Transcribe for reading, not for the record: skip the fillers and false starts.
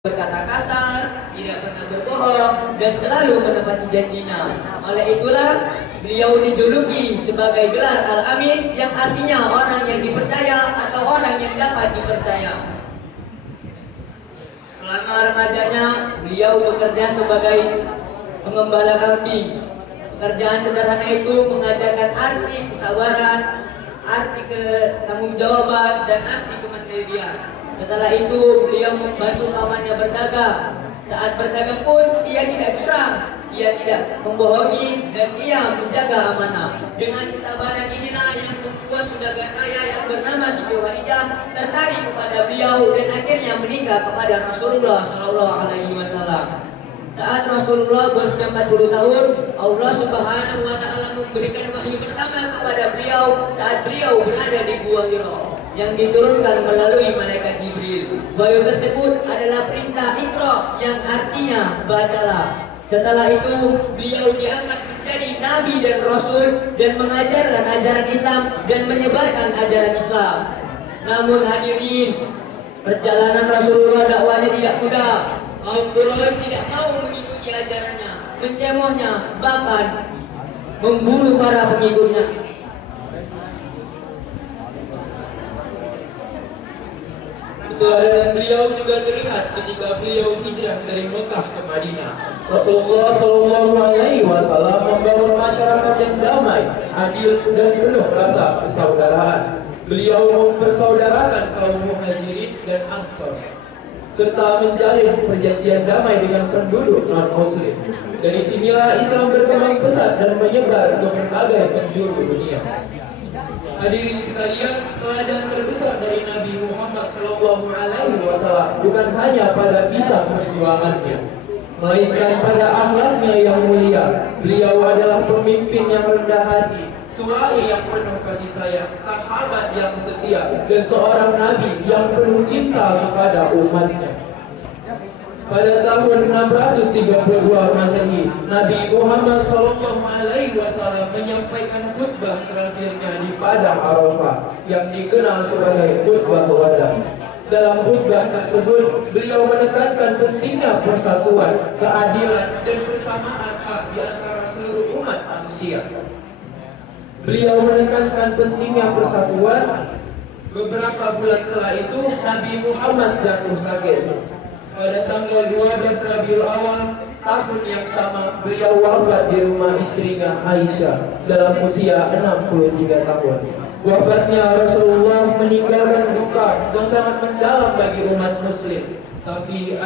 berkata kasar, tidak pernah berbohong, dan selalu menepati janjinya. Oleh itulah beliau dijuluki sebagai gelar Al-Amin, yang artinya orang yang dipercaya atau orang yang dapat dipercaya. Selama remajanya, beliau bekerja sebagai pengembala kambing. Pekerjaan sederhana itu mengajarkan arti kesabaran, arti ketanggung-jawaban, dan arti kemandirian. Setelah itu beliau membantu pamannya berdagang. Saat berdagang pun ia tidak curang, ia tidak membohongi, dan ia menjaga amanah. Dengan kesabaran inilah yang membuat saudagar kaya yang bernama Siti Khadijah tertarik kepada beliau dan akhirnya menikah kepada Rasulullah SAW. Saat Rasulullah berusia 40 tahun, Allah Subhanahu wa Ta'ala memberikan wahyu pertama kepada beliau saat beliau berada di Gua Hira, yang diturunkan melalui malaikat Jibril. Wahyu tersebut adalah perintah Iqra, yang artinya bacalah. Setelah itu beliau diangkat menjadi nabi dan rasul dan mengajarkan ajaran Islam dan menyebarkan ajaran Islam. Namun hadirin, perjalanan Rasulullah dakwanya tidak mudah. Kaum Quraisy tidak mau mengikuti ajarannya, mencemohnya, bahkan membunuh para pengikutnya. Keteladanan beliau juga terlihat ketika beliau hijrah dari Mekah ke Madinah. Rasulullah SAW membangun masyarakat yang damai, adil, dan penuh rasa persaudaraan. Beliau mempersaudarakan kaum Muhajirin dan Ansor, serta menjalin perjanjian damai dengan penduduk non-Muslim. Dari sinilah Islam berkembang pesat dan menyebar ke berbagai penjuru dunia. Hadirin sekalian, teladan terbesar dari Nabi Muhammad SAW bukan hanya pada kisah perjuangannya, melainkan pada akhlaknya yang mulia. Beliau adalah pemimpin yang rendah hati, suami yang penuh kasih sayang, sahabat yang setia, dan seorang nabi yang penuh cinta kepada umatnya. Pada tahun 632 Masehi, Nabi Muhammad SAW menyampaikan khutbah terakhirnya di Padang Arafah yang dikenal sebagai khutbah wada. Dalam khutbah tersebut, beliau menekankan pentingnya persatuan, keadilan, dan persamaan hak di antara seluruh umat manusia. Beliau menekankan pentingnya persatuan. Beberapa bulan setelah itu, Nabi Muhammad jatuh sakit. Pada tanggal 12 Rabiul Awal tahun yang sama, beliau wafat di rumah istrinya Aisyah dalam usia 63 tahun. Wafatnya Rasulullah meninggalkan duka yang sangat mendalam bagi umat muslim. Tapi